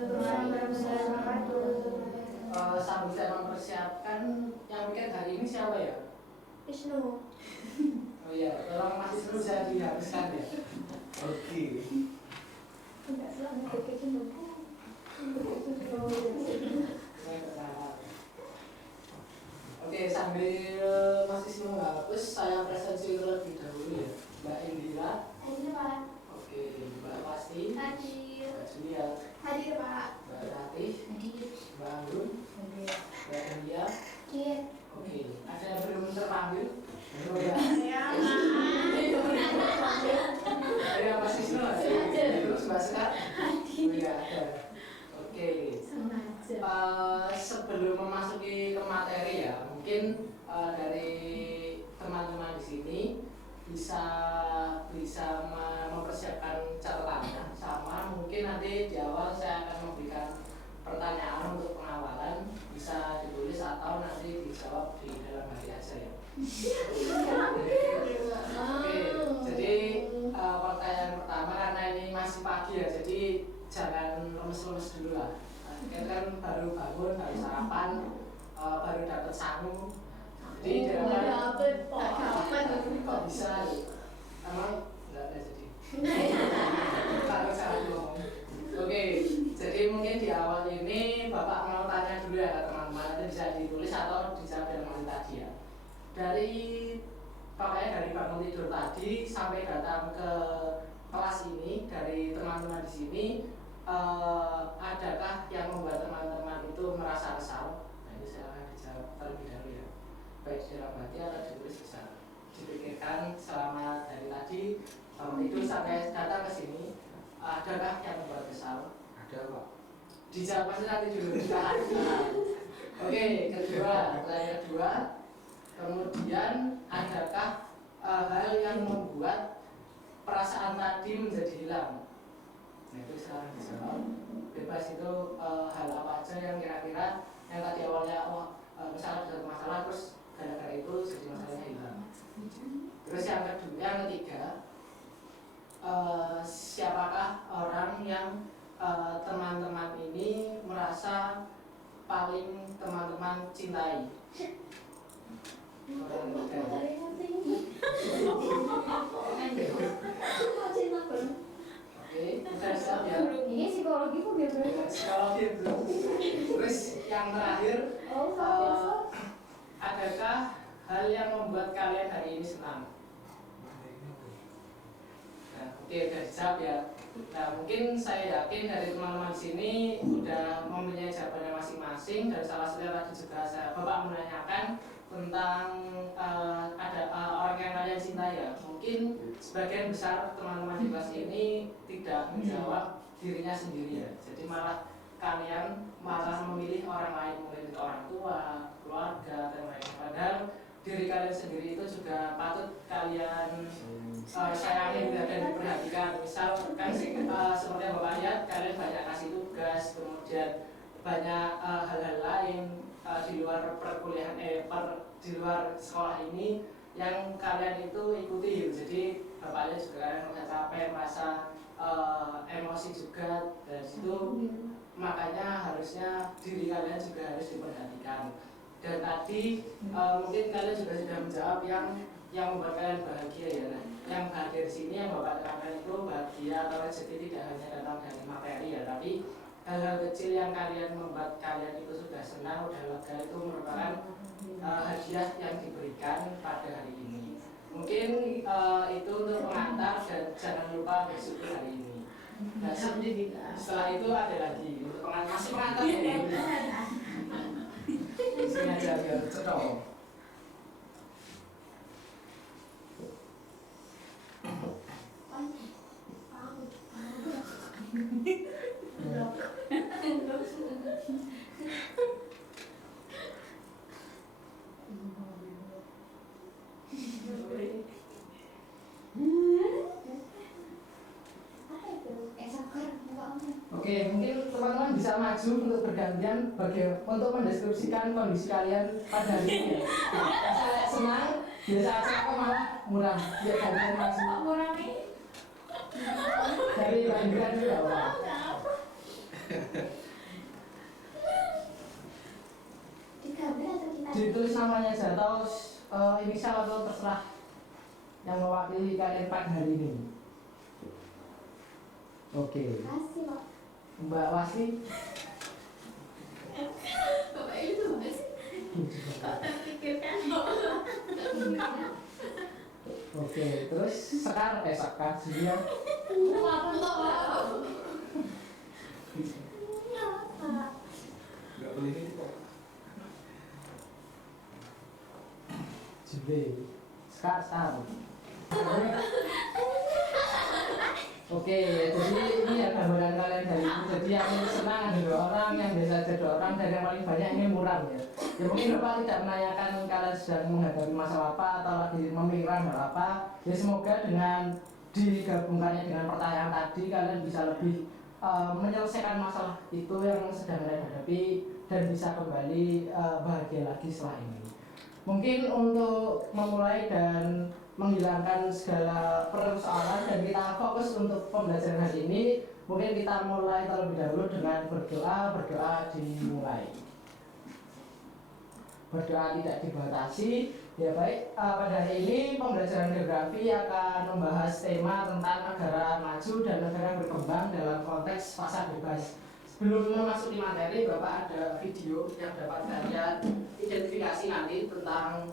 Sambil saya mempersiapkan yang weekend hari ini siapa ya? Wisnu. Oh iya, tolong Mas Wisnu saya dihabiskan ya. Oke. Enggak selalu bikin buku. Oke, sambil Mas Wisnu hapus, saya presentasi terlebih dahulu ya. Mbak Indira. Hadir Pak. Oke, Mbak Pasti. Hadir. Mbak Julia. Hadir Pak. Mbak Ratih. Hadir. Mbak Anggun. Hadir. Mbak Delia. Hadir. Oke, ada yang belum terpanggil? Ya. Ya, Mas Wisnu ada. Terus Mbak Sekar? Oh iya, ada. Oke. Sebelum memasuki ke materi ya, mungkin dari teman-teman di sini bisa mempersiapkan catatannya, sama mungkin nanti di awal saya akan memberikan pertanyaan untuk pengawalan, bisa ditulis atau nanti dijawab di dalam hati aja ya. Oke, jadi pertanyaan pertama, karena ini masih pagi ya, jadi jangan lemes-lemes dulu lah. Kita kan baru bangun, baru sarapan, baru dapat sangu. Jadi jangan kok bisa? Emang nggak ada jadi. Kalau cara ngomong. Oke, jadi mungkin di awal ini Bapak mau tanya dulu ya ke teman-teman, nanti bisa ditulis atau dijawab dalam hal tadi ya. Pokoknya dari bangun tidur tadi sampai datang ke kelas ini, dari teman-teman di sini, adakah yang membuat teman-teman itu merasa kesal? Nah, ini silahkan dijawab terlebih dahulu ya. Baik di dalam hati atau ditulis bisa dipikirkan selama dari tadi bangun tidur sampai datang ke sini, adakah yang membuat kesal? Ada Pak. Dijawab pasti nanti dulu. Oke, pertanyaan kedua, kemudian adakah hal yang membuat perasaan tadi menjadi hilang? Nah, itu sekarang dijawab. Bebas itu hal apa aja yang kira-kira yang tadi awalnya misalnya ada masalah terus gara-gara itu jadi masalahnya hilang. Terus yang ketiga, siapakah orang yang teman-teman ini merasa paling teman-teman cintai? Orang Oke, udah siap ya? Ini psikologi kok biar Psikologi dulu. Terus yang terakhir, adakah hal yang membuat kalian hari ini senang? Nah, oke, udah dijawab ya. Nah, mungkin saya yakin dari teman-teman sini udah mempunyai jawabannya masing-masing. Dan salah satu tadi juga Bapak menanyakan tentang ada orang yang kalian cintai ya. Mungkin sebagian besar teman-teman di kelas ini tidak menjawab dirinya sendiri ya. Jadi kalian malah memilih orang lain, mungkin itu orang tua, keluarga, dan lain-lain. Padahal diri kalian sendiri itu juga patut kalian sayangi dan diperhatikan. Misal kan seperti yang Bapak lihat, kalian banyak kasih tugas, kemudian banyak hal-hal lain di luar perkuliahan, di luar sekolah ini yang kalian itu ikuti. Jadi Bapaknya juga kalian merasa capek, merasa emosi juga dari situ. Makanya harusnya diri kalian juga harus diperhatikan. Dan tadi mungkin kalian juga sudah menjawab yang membuat kalian bahagia ya. Nah, yang bahagia di sini yang Bapak terangkan itu bahagia atau rezeki tidak hanya datang dari materi ya, tapi hal-hal kecil yang kalian membuat kalian itu sudah senang, sudah lega, itu merupakan hadiah yang diberikan pada hari ini. Mungkin itu untuk pengantar dan jangan lupa bersyukur hari ini. Nah, setelah itu ada lagi untuk pengantar, masih pengantar ya. Sini aja biar cetok. Oke, mungkin teman-teman bisa maju untuk bergantian untuk mendeskripsikan kondisi kalian pada hari ini. Saya senang, biasa apa malah murah. Ya gantian maju. Murah nih. Dari Mbak Indra juga, Pak. ditulis namanya aja atau inisial atau terserah yang mewakili kalian pada hari ini. Oke. Kasih Pak. Mbak Wasti. Bapak itu Mas. Kok terpikirkan? Oke, terus Sekar Julia. Nggak boleh gitu kok. Jule. Sekar. Oke, jadi ini ya gambaran kalian dari itu. Jadi yang senang ada 2 orang, yang biasa ada 2 orang, dan yang paling banyak ini muram ya. Ya mungkin Bapak tidak menanyakan kalian sedang menghadapi masalah apa atau lagi memikirkan hal apa. Ya semoga dengan digabungkannya dengan pertanyaan tadi kalian bisa lebih menyelesaikan masalah itu yang sedang kalian hadapi dan bisa kembali bahagia lagi setelah ini. Mungkin untuk memulai dan menghilangkan segala persoalan dan kita fokus untuk pembelajaran hari ini, mungkin kita mulai terlebih dahulu dengan berdoa dimulai. Berdoa tidak dibatasi. Ya baik, pada hari ini pembelajaran geografi akan membahas tema tentang negara maju dan negara berkembang dalam konteks pasar bebas. Sebelum memasuki materi, Bapak ada video yang dapat kalian identifikasi nanti tentang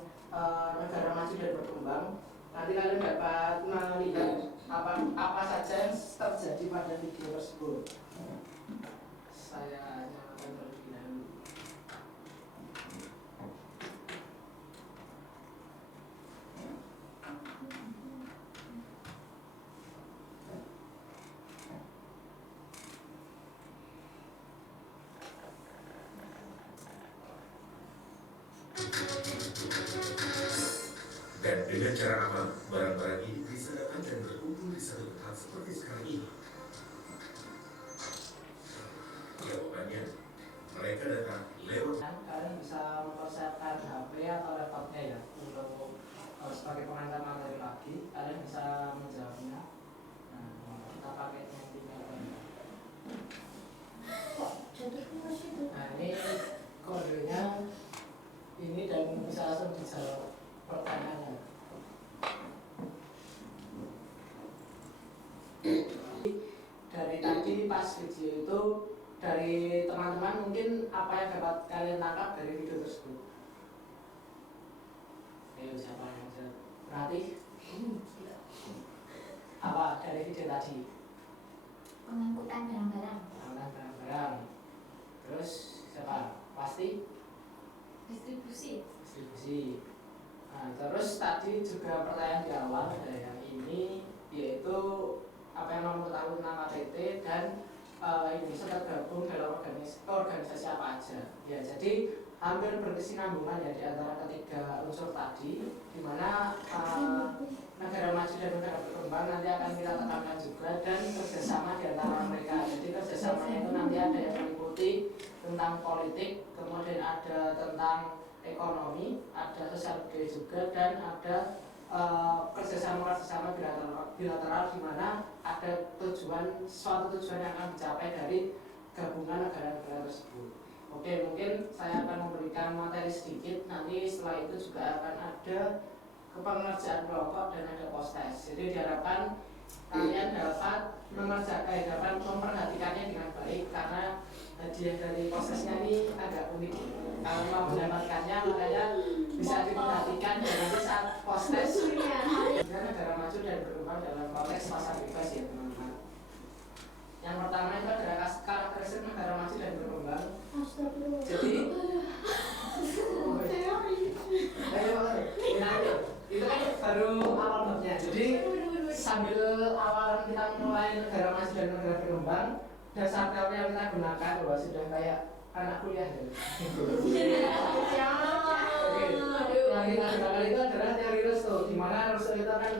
negara maju dan berkembang. Nanti kalian dapat melihat apa saja yang terjadi pada video tersebut. Saya nyalakan terlebih dahulu. Dan dengan cara apa barang-barang ini bisa datang dan berkumpul di satu tempat seperti sekarang ini? Jawabannya, mereka datang lewat. Kalian bisa mempersiapkan HP atau laptopnya ya untuk sebagai pengantar materi lagi. Kalian bisa menjawabnya. Nah, kita pakai nantinya. Kok jatuh terus itu? Nah ini kodenya ini dan bisa langsung dijawab pertanyaannya. Dari tadi pas video itu dari teman-teman mungkin apa yang dapat kalian tangkap dari video tersebut? Ayo siapa yang jawab? Berarti apa dari video tadi? Pengangkutan barang-barang. Barang-barang. Terus siapa? Pasti? Distribusi. Distribusi. Nah, terus tadi juga pertanyaan di awal dari yang ini yaitu apa yang mau tahu tentang KTT dan Indonesia tergabung dalam organisasi apa aja. Ya, jadi hampir berkesinambungan ya di antara ketiga unsur tadi, di mana negara maju dan negara berkembang nanti akan kita tekankan juga dan kerjasama di antara mereka. Jadi kerjasamanya itu nanti ada yang meliputi tentang politik, kemudian ada tentang ekonomi, ada sosial budaya juga, dan ada kerjasama bilateral di mana ada suatu tujuan yang akan dicapai dari gabungan negara-negara tersebut. Oke, mungkin saya akan memberikan materi sedikit, nanti setelah itu juga akan ada pengerjaan kelompok dan ada post-test. Jadi diharapkan kalian dapat memperhatikannya dengan baik karena hadiah dari post-testnya ini agak unik. Kalau mau mendapatkannya makanya bisa diperhatikan dan nanti saat post-test negara maju dan berkembang dalam konteks pasar bebas ya teman-teman. Yang pertama itu adalah karakteristik negara maju dan berkembang. Jadi itu kan baru awal babnya. Jadi sambil awal kita mulai negara maju dan negara berkembang, dasar teori yang kita gunakan bahwa sudah kayak anak kuliah ya. Yang kita gunakan itu adalah teori Russell, di mana Russell itu akan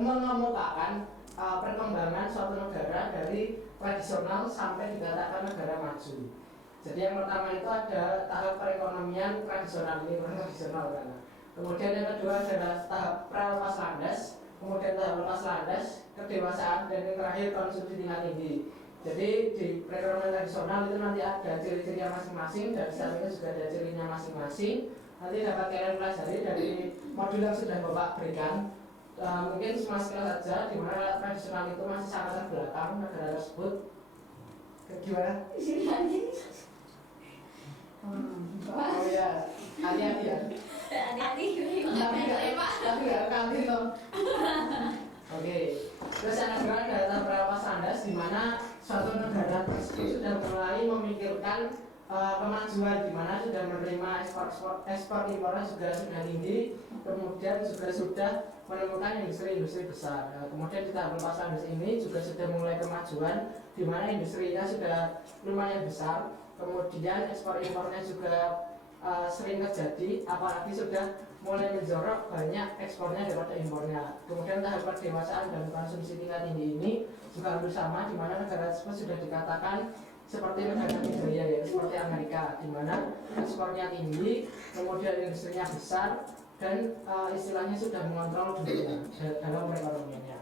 mengemukakan perkembangan suatu negara dari tradisional sampai dikatakan negara maju. Jadi yang pertama itu ada tahap perekonomian tradisional, ini bukan tradisional kan. Kemudian yang kedua adalah tahap prelepas landas, kemudian tahap lepas landas, kedewasaan, dan yang terakhir konsumsi tingkat tinggi. Jadi di perekonomian tradisional itu nanti ada ciri-cirinya masing-masing dan secara juga ada cirinya masing-masing. nanti dapat kalian pelajari dari modul yang sudah Bapak berikan. Mungkin cuma sekilas saja, di mana tradisional itu masih sangat terbelakang negara tersebut. Gimana? Oh ya, hati-hati ya. Hati-hati. Tapi nggak kantin dong. Oke. Terus yang kedua ada data berapa standar, di mana suatu negara tersebut sudah mulai memikirkan kemajuan, di mana sudah menerima ekspor impornya juga sudah tinggi, kemudian juga sudah menemukan industri-industri besar. Kemudian di tahap lepas standar ini juga sudah mulai kemajuan, di mana industrinya sudah lumayan besar, kemudian ekspor impornya juga sering terjadi, apalagi sudah mulai menjorok banyak ekspornya daripada impornya. Kemudian tahap pendewasaan dan konsumsi tingkat tinggi ini juga hampir sama, di mana negara tersebut sudah dikatakan seperti negara budaya, ya, seperti Amerika, di mana ekspornya tinggi, kemudian industrinya besar, dan istilahnya sudah mengontrol dunia dalam perekonomiannya.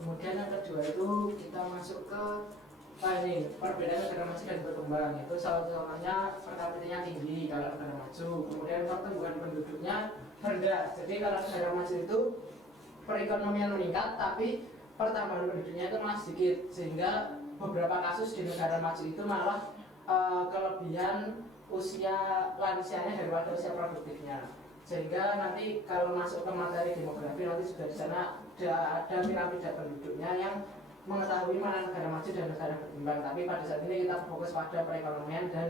Kemudian yang kedua itu kita masuk ke ini perbedaan negara maju dan berkembang. Itu salah satunya per kapitanya tinggi kalau negara maju, kemudian pertumbuhan penduduknya rendah. Jadi kalau negara maju itu perekonomian meningkat, tapi pertambahan penduduknya itu malah sedikit, sehingga beberapa kasus di negara maju itu malah kelebihan usia lansianya daripada usia produktifnya. Sehingga nanti kalau masuk ke materi demografi, nanti juga di sana ada piramida penduduknya yang mengetahui mana negara maju dan negara berkembang. Tapi pada saat ini kita fokus pada perekonomian dan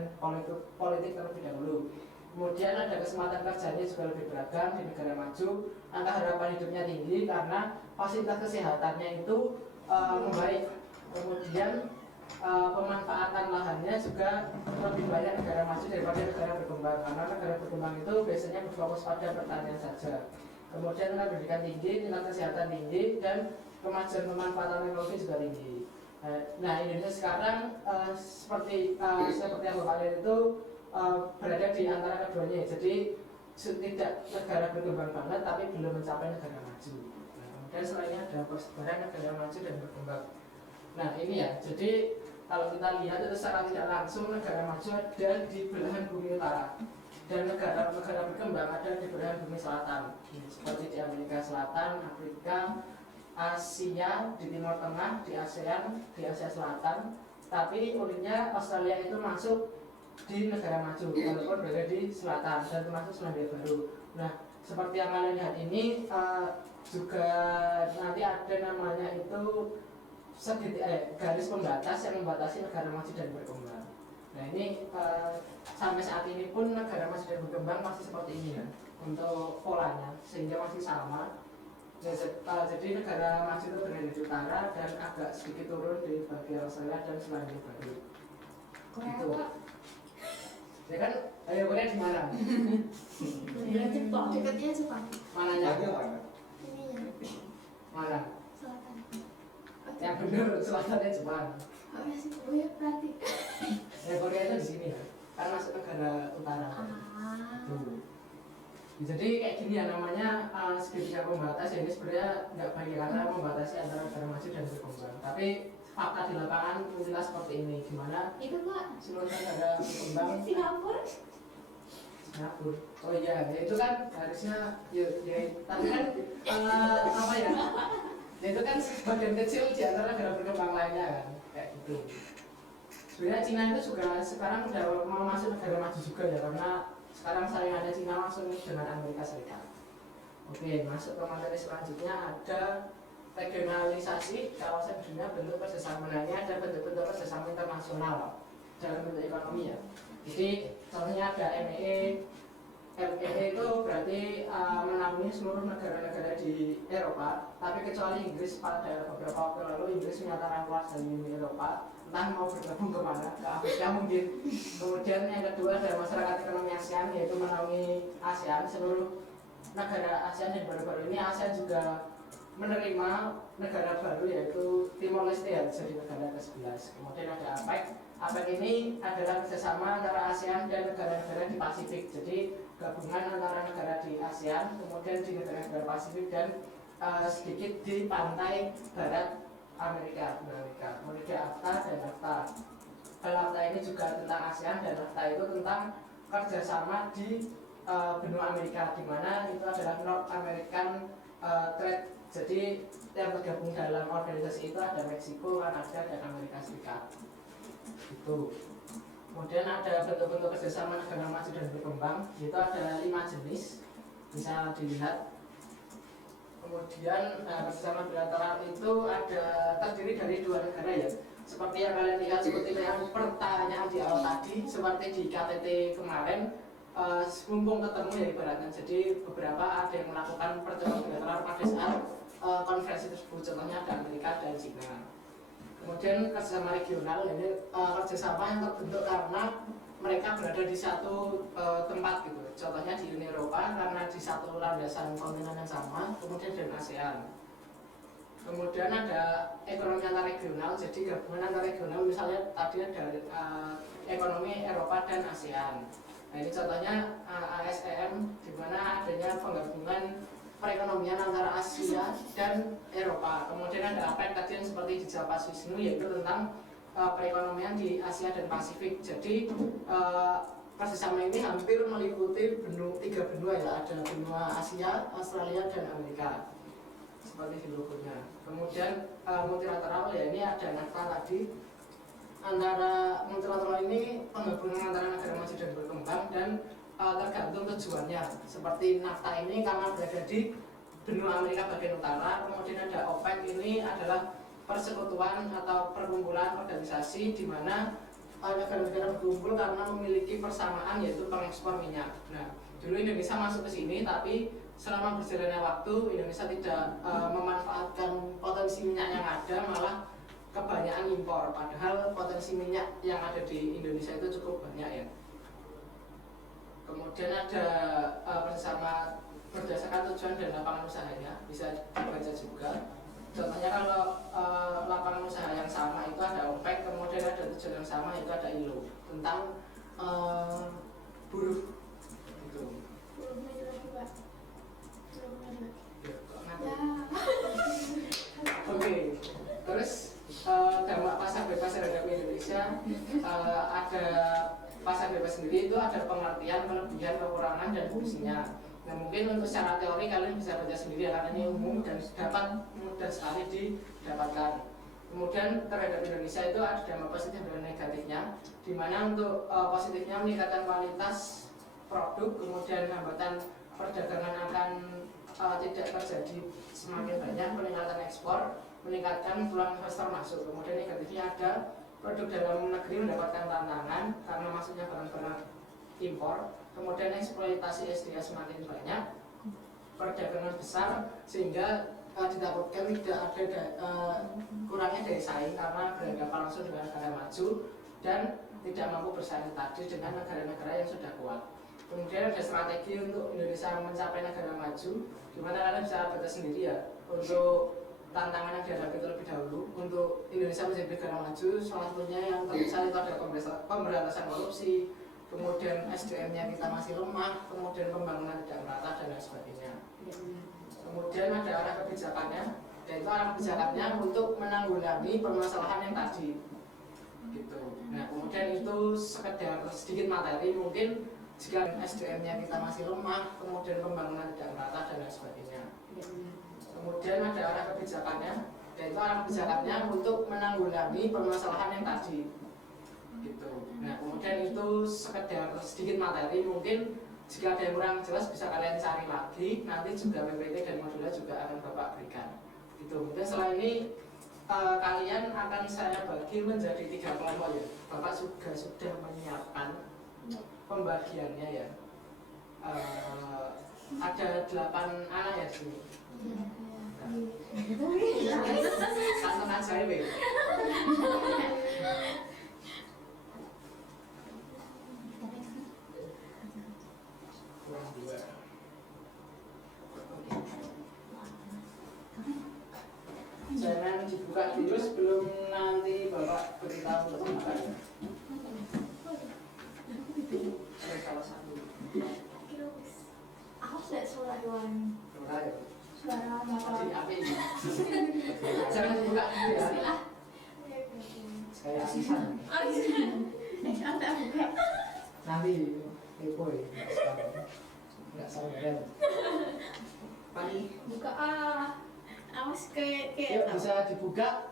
politik terlebih dahulu. Kemudian ada kesempatan kerjanya juga lebih beragam di negara maju. Angka harapan hidupnya tinggi karena fasilitas kesehatannya itu membaik. Kemudian pemanfaatan lahannya juga lebih banyak negara maju daripada negara berkembang, karena negara berkembang itu biasanya berfokus pada pertanian saja. Kemudian pendidikan tinggi, tingkat kesehatan tinggi, dan kemajuan pemanfaatan teknologi juga tinggi. Nah, Indonesia sekarang seperti yang Bapak lihat itu berada di antara keduanya. Jadi tidak negara berkembang banget, tapi belum mencapai negara maju. Dan selainnya ada persebaran negara maju dan berkembang. Nah ini ya, jadi kalau kita lihat itu secara tidak langsung negara maju ada di belahan bumi utara, dan negara-negara berkembang ada di belahan bumi selatan, seperti di Amerika Selatan, Afrika, Asia, di Timur Tengah, di ASEAN, di Asia Selatan. Tapi uniknya Australia itu masuk di negara maju, walaupun berada di selatan dan termasuk Selandia Baru. Nah, seperti yang kalian lihat ini juga nanti ada namanya itu garis pembatas yang membatasi negara maju dan berkembang. Nah ini sampai saat ini pun negara maju dan berkembang masih seperti ini ya untuk polanya, sehingga masih sama. Jadi negara maju itu berada di utara dan agak sedikit turun di bagian Australia dan Selandia Baru. Korea Gitu. Pak. Ya kan, ayo Korea di mana? Korea Jepang. Dekatnya Jepang. Mananya? Ini ya. Mana? Selatan. Yang benar selatannya Jepang. Oh ya sih, oh ya berarti. Ya Korea itu di sini ya, kan masuk negara utara. Tuh. Jadi kayak gini ya namanya segitiga pembatas ya, ini sebenarnya nggak baik karena membatasi antara negara maju dan berkembang. Tapi fakta di lapangan muncullah seperti ini, gimana Itu Pak. seluruh negara berkembang. Singapura. Singapura. Oh iya, ya itu kan harusnya ya tapi kan apa ya? Ya itu kan bagian kecil di antara negara berkembang lainnya kan, kayak gitu. Sebenarnya Cina itu juga sekarang udah mau masuk negara maju juga ya, karena sekarang saingannya Cina langsung dengan Amerika Serikat. Oke, masuk ke materi selanjutnya ada regionalisasi kawasan dunia, bentuk kerjasamanya dan bentuk-bentuk kerjasama internasional dalam bentuk ekonomi ya. Jadi contohnya ada MEE. MEE itu berarti menaungi seluruh negara-negara di Eropa, tapi kecuali Inggris. Pada beberapa waktu lalu Inggris menyatakan keluar dari Uni Eropa, entah mau bergabung kemana, ke Afrika mungkin. Kemudian yang kedua ada masyarakat ekonomi ASEAN, yaitu menaungi ASEAN, seluruh negara ASEAN, dan baru-baru ini ASEAN juga menerima negara baru yaitu Timor Leste ya, jadi negara ke-11. Kemudian ada APEC. APEC ini adalah kerjasama antara ASEAN dan negara-negara di Pasifik. Jadi gabungan antara negara di ASEAN, kemudian di negara-negara Pasifik, dan sedikit di pantai barat Amerika. Kemudian AFTA dan NAFTA. Kalau NAFTA ini juga tentang ASEAN, dan NAFTA itu tentang kerjasama di benua Amerika, di mana itu adalah North American Trade. Jadi yang tergabung dalam organisasi itu ada Meksiko, Kanada, dan Amerika Serikat. Itu. Kemudian ada bentuk-bentuk kerjasama negara maju dan berkembang, itu ada 5 jenis, bisa dilihat. Kemudian kerjasama bilateral itu terdiri dari 2 negara ya. Seperti yang kalian lihat, seperti yang pertanyaan di awal tadi, seperti di KTT kemarin, mumpung ketemu ya ibaratnya. Jadi beberapa ada yang melakukan pertemuan bilateral pada saat konferensi tersebut, contohnya ada Amerika dan China. Kemudian kerjasama regional, ini kerjasama yang terbentuk karena mereka berada di satu tempat gitu. Contohnya di Uni Eropa karena di satu landasan kontinen yang sama, kemudian dengan ASEAN. Kemudian ada ekonomi antar regional, jadi gabungan antar regional, misalnya tadi ada ekonomi Eropa dan ASEAN. Nah ini contohnya ASEM, di mana adanya penggabungan perekonomian antara Asia dan Eropa. Kemudian ada APEC tadi yang seperti di Jawa Wisnu, yaitu tentang perekonomian di Asia dan Pasifik. Jadi kerjasama ini hampir meliputi 3 benua ya, ada benua Asia, Australia, dan Amerika. Seperti di logonya. Kemudian multilateral ya, ini ada NAFTA tadi. Antara multilateral ini penggabungan antara negara maju dan berkembang dan tergantung tujuannya. Seperti NAFTA ini karena berada di benua Amerika bagian utara, kemudian ada OPEC, ini adalah persekutuan atau perkumpulan organisasi di mana negara-negara berkumpul karena memiliki persamaan, yaitu pengekspor minyak. Nah, dulu Indonesia masuk ke sini, tapi selama berjalannya waktu Indonesia tidak memanfaatkan potensi minyak yang ada, malah kebanyakan impor. Padahal potensi minyak yang ada di Indonesia itu cukup banyak ya. Kemudian ada bersama berdasarkan tujuan dan lapangan usahanya, bisa dibaca juga. Contohnya kalau lapangan usaha yang sama itu ada OPEC, kemudian ada tujuan yang sama itu ada ILO tentang buruh. Gitu. Oke, terus dampak pasar bebas terhadap Indonesia, ada pasar bebas sendiri itu ada pengertian, kelebihan, kekurangan, dan fungsinya. Nah mungkin untuk secara teori kalian bisa baca sendiri ya, karena ini umum dan dapat mudah sekali didapatkan. Kemudian terhadap Indonesia itu ada dampak positif dan negatifnya, di mana untuk positifnya meningkatkan kualitas produk, kemudian hambatan perdagangan akan tidak terjadi semakin banyak, peningkatan ekspor, meningkatkan peluang investor masuk. Kemudian negatifnya ada produk dalam negeri mendapatkan tantangan karena masuknya barang-barang impor, kemudian eksploitasi SDA semakin banyak, perdagangan besar sehingga ditakutkan tidak ada kurangnya daya saing karena berhadapan langsung dengan negara maju dan tidak mampu bersaing tadi dengan negara-negara yang sudah kuat. Kemudian ada strategi untuk Indonesia mencapai negara maju, dimana kalian bisa baca sendiri ya, untuk tantangan yang dihadapi terlebih dahulu untuk Indonesia menjadi negara maju. Salah satunya yang terbesar itu ada pemberantasan korupsi, kemudian SDM-nya kita masih lemah, kemudian pembangunan tidak merata dan lain sebagainya. Kemudian ada arah kebijakannya, yaitu arah kebijakannya untuk menanggulangi permasalahan yang tadi. Gitu. Nah, kemudian itu sekedar sedikit materi, mungkin jika SDM-nya kita masih lemah, kemudian pembangunan tidak merata dan lain sebagainya. Kemudian ada arah kebijakannya, yaitu arah kebijakannya untuk menanggulangi permasalahan yang tadi. Gitu. Nah, kemudian itu sekedar sedikit materi, mungkin jika ada yang kurang jelas bisa kalian cari lagi, nanti juga PPT dan modulnya juga akan Bapak berikan. Gitu. Mungkin setelah ini kalian akan saya bagi menjadi 3 kelompok ya. Bapak juga sudah menyiapkan pembagiannya ya. Ada 8 anak ya di sini. Satu aja ya. Jangan dibuka dulu sebelum nanti Bapak beritahu teman-teman. Salah satu. Aku sudah suara doang. Suara motor. Jangan dibuka dulu ya. Kayak asisan. Nanti aku buka. Nanti kepo ya. Enggak sabaran. Pani. Buka awas kayak Yuk bisa dibuka.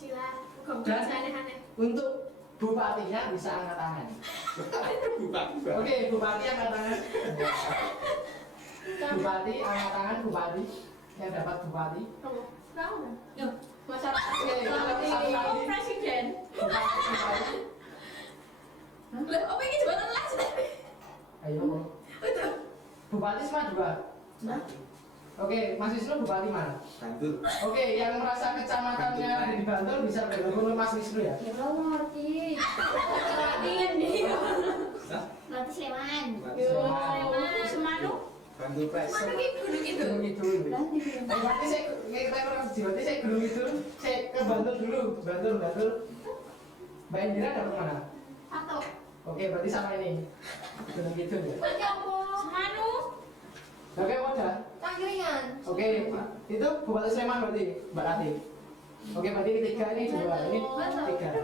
sila. Dan Aneh-aneh. untuk bupatinya bisa angkat tangan. Oke, bupati angkat tangan. Bupati angkat tangan, bupati yang dapat bupati. Tahu. Yuk, masyarakat. Oke, satu-satu. Presiden. Bupati. Lah, apa ini jabatan las? Ayo. Betul. Bupati cuma 2. Oke, Mas Wisnu bupati mana? Bantul. Oke, yang merasa kecamatannya ada di Bantul bisa bergabung ke Mas Wisnu ya. Ya belum ngerti. Latihan dia. Hah? Nanti Sleman. Yo. Sleman. Semanu. Bantul Pres. Semanu ki gunung itu. Gunung Kidul. Berarti saya kita orang berarti saya Gunung Kidul. Saya ke Bantul dulu. Bantul. Mbak Indira dapat mana? Satu. Oke, berarti sama ini. Gunung Kidul ya. Berarti apa? Semanu. Oke, udah. Tangkringan. Oke, itu Bupati Sleman berarti Mbak Rati. Oke, berarti ini 3, ini 2, ini 3. Betul.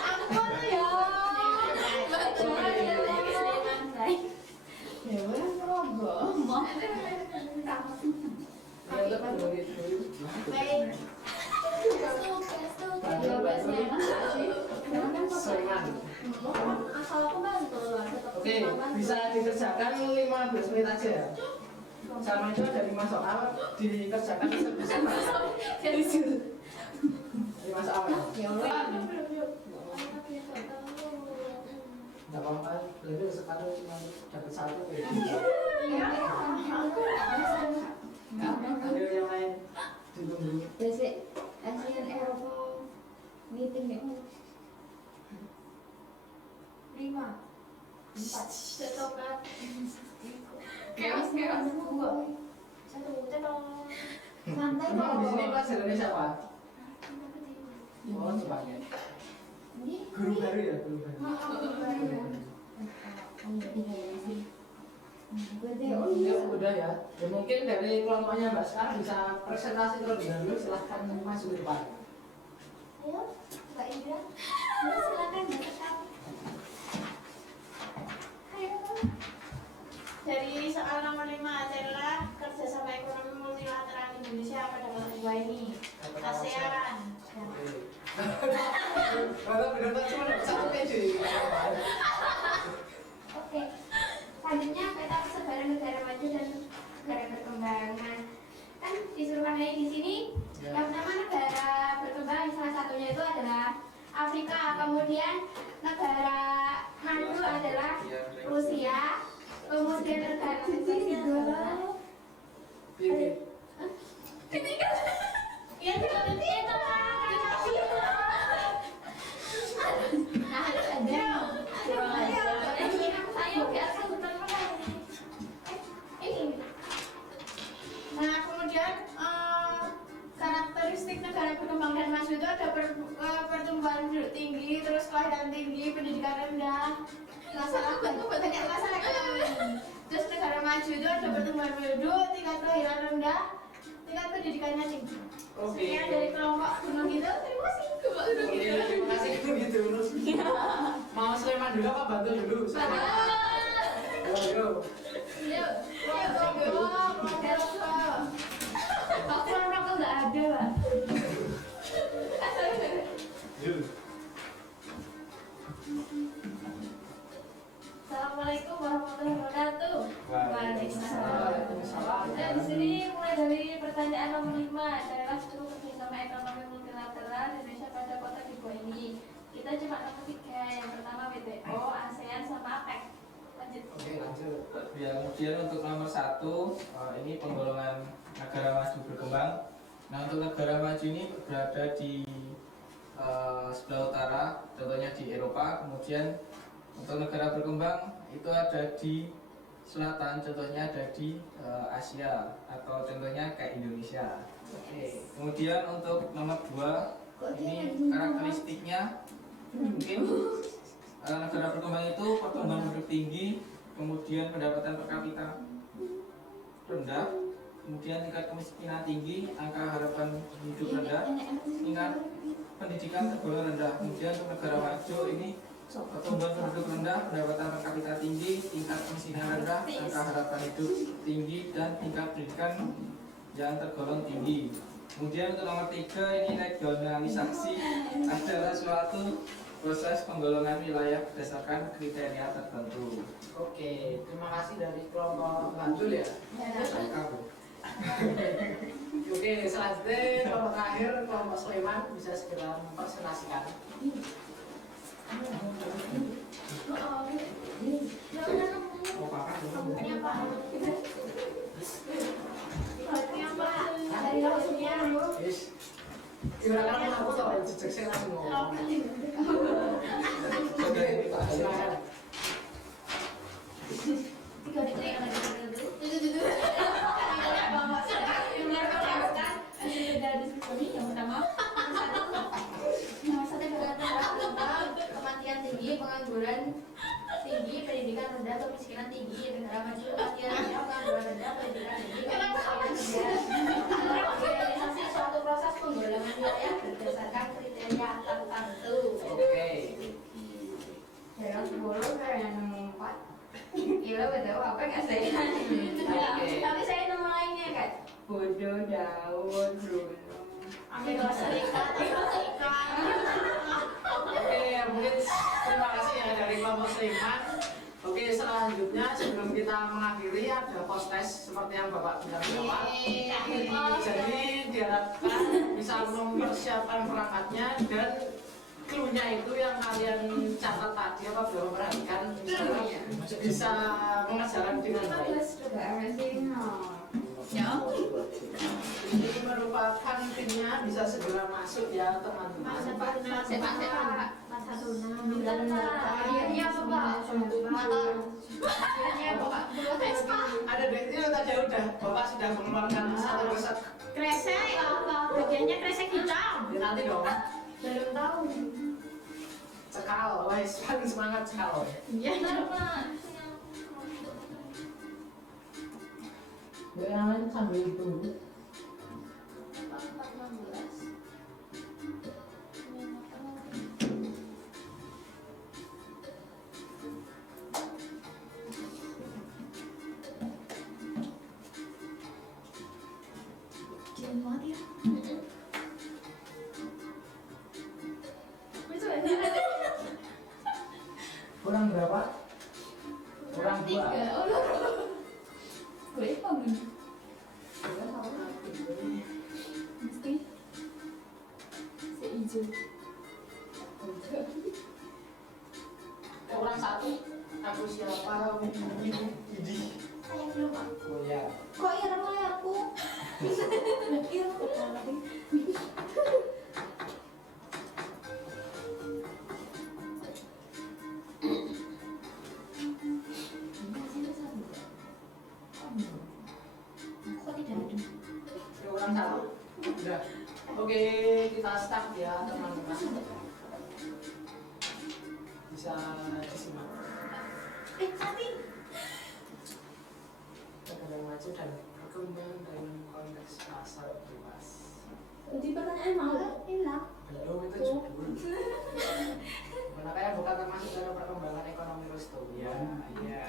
Ampun ya. Betul. Sleman, say. Ya wes roboh. Ini untuk Gunung Kidul. Baik. Sleman. Asal aku Bantul. Oke, bisa dikerjakan 15 menit aja ya. Sama itu ada 5 soal dikerjakan sebisa Jadi situ. 5 soal. Ya Allah. Enggak apa-apa, lebih sekarang cuma dapat 1 ya. Ayo yang lain ditunggu. Basic ASEAN Eropa meeting ya. 5 4 cetokan chaos 2 1 cetok santai Emang di sini dong. pelajarannya siapa? Oh, semuanya. Guru baru ya, guru baru. Ya, udah ya. Ya mungkin dari kelompoknya Mbak sekarang bisa presentasi terlebih dahulu. Silahkan masuk ke depan. Ayo Mbak Indra, silakan Mbak. Dari soal nomor 5 adalah kerjasama ekonomi multilateral Indonesia pada masa 2 ini. ASEAN. Kalau benar cuma dapat 1 page. Oke. Selanjutnya peta persebaran negara maju dan negara berkembang. Nah, kan disuruh di sini. Yang pertama negara berkembang, salah satunya itu adalah Afrika. Kemudian negara maju adalah Rusia. Kemudian negara kecil juga. Ini kan? Ya itu nah, ada. Ayo biasa ini. Nah, kemudian karakteristik negara berkembang dan maju itu ada pertumbuhan penduduk tinggi, terus kelahiran tinggi, pendidikan rendah, masalah bentuk banyak masalah ekonomi. Terus negara maju itu ada pertumbuhan penduduk, tingkat kelahiran rendah, tingkat pendidikannya tinggi. Oke. Sekian dari kelompok Gunung Kidul. Terima kasih kelompok Gunung Kidul. Terima kasih gitu. Mau Sleman dulu apa Bantul dulu? Ayo. Yuk, aku rokok nggak ada, Pak. Assalamualaikum warahmatullahi wabarakatuh. Waalaikumsalam. Nah, di sini mulai dari pertanyaan nomor 5 adalah seluruh kerjasama ekonomi multilateral Indonesia pada kota di bawah ini. Kita cuma nomor 3, yang pertama WTO, ASEAN, sama APEC. Lanjut. Oke, lanjut. Ya, kemudian untuk nomor 1 ini penggolongan negara maju berkembang. Nah, untuk negara maju ini berada di sebelah utara, contohnya di Eropa. Kemudian untuk negara berkembang itu ada di selatan, contohnya ada di Asia, atau contohnya kayak Indonesia. Oke. Kemudian untuk nomor 2 ini karakteristiknya mungkin negara berkembang itu pertumbuhan penduduk tinggi, kemudian pendapatan per kapita rendah, kemudian tingkat kemiskinan tinggi, angka harapan hidup rendah, tingkat pendidikan tergolong rendah. Kemudian untuk negara maju ini Pertumbuhan penduduk rendah, pendapatan per kapita tinggi, tingkat kemiskinan rendah, angka harapan hidup tinggi, dan tingkat pendidikan yang tergolong tinggi. Kemudian untuk nomor 3 ini regionalisasi adalah suatu proses penggolongan wilayah berdasarkan kriteria tertentu. Oke, terima kasih dari kelompok Bantul ya. Oke, selanjutnya kelompok terakhir kelompok Sleman bisa segera mempresentasikan. Yes. Silakan aku tahu jejak saya langsung ngomong. Silakan. Yang pertama, kematian tinggi, pengangguran tinggi, pendidikan rendah, kemiskinan tinggi, negara maju, kematian rendah, pengangguran rendah, pendidikan tinggi, kemiskinan rendah. Realisasi suatu proses penggolongan wilayah berdasarkan kriteria tertentu. Oke. Yang 10 yang 4. Gila betul apa gak saya? Tapi saya nemu lainnya kan. Bodoh Daud Bruno. Amerika Serikat. Oke, mungkin terima kasih ya dari kelompok Sleman. Oke, selanjutnya sebelum kita mengakhiri ada post test seperti yang Bapak bilang di awal. Jadi diharapkan bisa mempersiapkan perangkatnya dan clue-nya itu yang kalian catat tadi apa belum perhatikan bisa mengerjakan dengan baik. Ini merupakan pinnya bisa segera masuk ya teman-teman. Ada deh, itu tadi udah Bapak sudah mengeluarkan satu persatu. Kresek, bagiannya kresek hitam. Ya, nanti dong. Belum tahu. Cekal, wes paling semangat cekal. Iya, Jangan sambil itu. Jangan banget ya. Kurang berapa? Kurang 2. Berapa nih? Mesti seijo. Kurang 1. Aku siapa? Ini. Saya belum Pak. Oh ya. Kok ireng oleh aku? Ireng. Kok tidak ada? Kurang 1. Udah. Oke, kita start ya teman-teman. Bisa disimak. Sati. Negara maju dan berkembang dalam konteks pasar luas. Di pertanyaan mau hilang. Belum itu judul. Mana kayak bukan termasuk dalam perkembangan ekonomi resto. Ya, iya.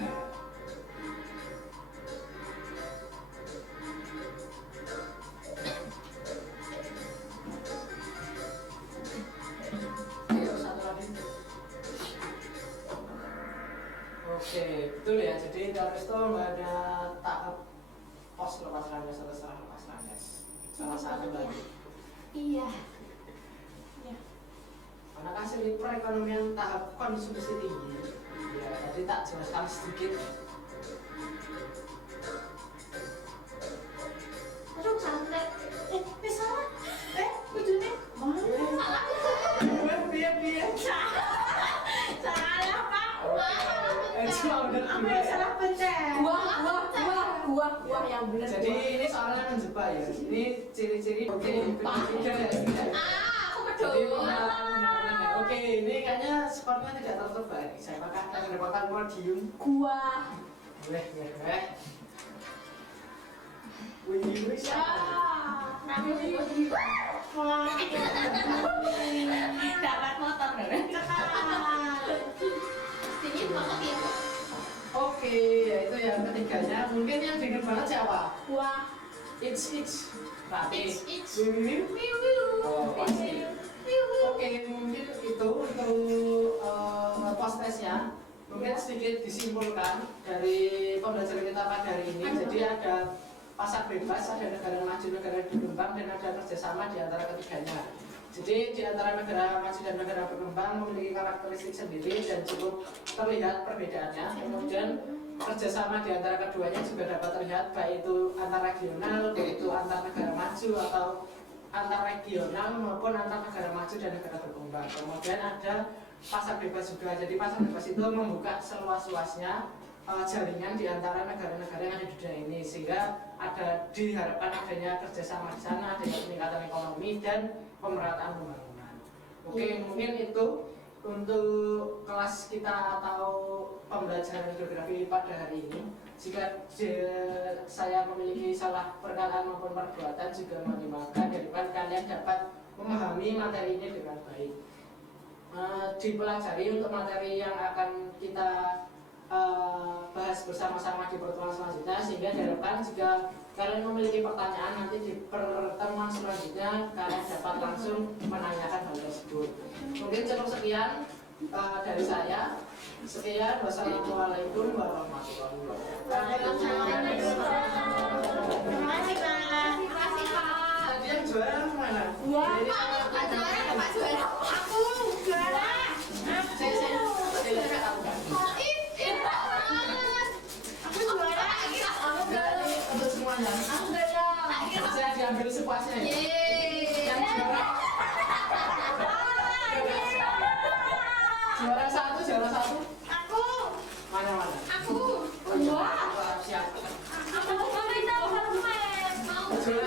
Ayo satu lagi. Oke, betul ya. Jadi dalam resto nggak ada tahap pos lepas landas atau setelah lepas landas. Salah satu lagi. Iya. Karena hasil perekonomian tahap konsumsi tinggi. Ya, tadi tak jelaskan sedikit. Aduh santai. Salah. Ujungnya mana? Biar. Salah Pak. Cuma udah Apa yang salah pencet? Gua yang benar. Jadi ini soalnya menjebak ya. Ini ciri-ciri oke. Aku betul. Oke, ini kayaknya skornya tidak tertebak. Saya akan mendapatkan podium. Gua. Wih, siapa? Dapat motor. mungkin yang dingin banget siapa? Wah. It's Rati. It's. Oh, pasti. Oke, mungkin itu untuk post testnya. Mungkin sedikit disimpulkan dari pembelajaran kita pada hari ini. Jadi ada pasar bebas, ada negara maju, negara berkembang, dan ada kerjasama di antara ketiganya. Jadi di antara negara maju dan negara berkembang memiliki karakteristik sendiri dan cukup terlihat perbedaannya. Kemudian kerjasama di antara keduanya juga dapat terlihat baik itu antar regional, baik itu antar negara maju atau antar regional maupun antar negara maju dan negara berkembang. Kemudian ada pasar bebas juga. Jadi pasar bebas itu membuka seluas-luasnya jaringan di antara negara-negara yang ada di dunia ini, sehingga diharapkan adanya kerjasama di sana, adanya peningkatan ekonomi dan pemerataan pembangunan. Oke, mungkin itu untuk kelas kita atau pembelajaran geografi pada hari ini. Jika saya memiliki salah perkataan maupun perbuatan juga menimbulkan daripada kalian dapat memahami materi ini dengan baik. Dipelajari untuk materi yang akan kita bahas bersama-sama di pertemuan selanjutnya, sehingga diharapkan jika kalian memiliki pertanyaan nanti di pertemuan selanjutnya kalian dapat langsung menanyakan hal tersebut. Mungkin cukup sekian dari saya. Sekian, wassalamualaikum warahmatullahi wabarakatuh. Terima kasih Pak. Tadi yang juara mana? Wah, Pak juara ya Pak juara. Aku juara. Saya nggak tahu kan. Aku juara. Jadi untuk semuanya, Aku belum. saya diambil sepuasnya ya. Yang juara satu. Aku. Mana? Aku. Wah, siap. Aku pemerintah parlemen. Juara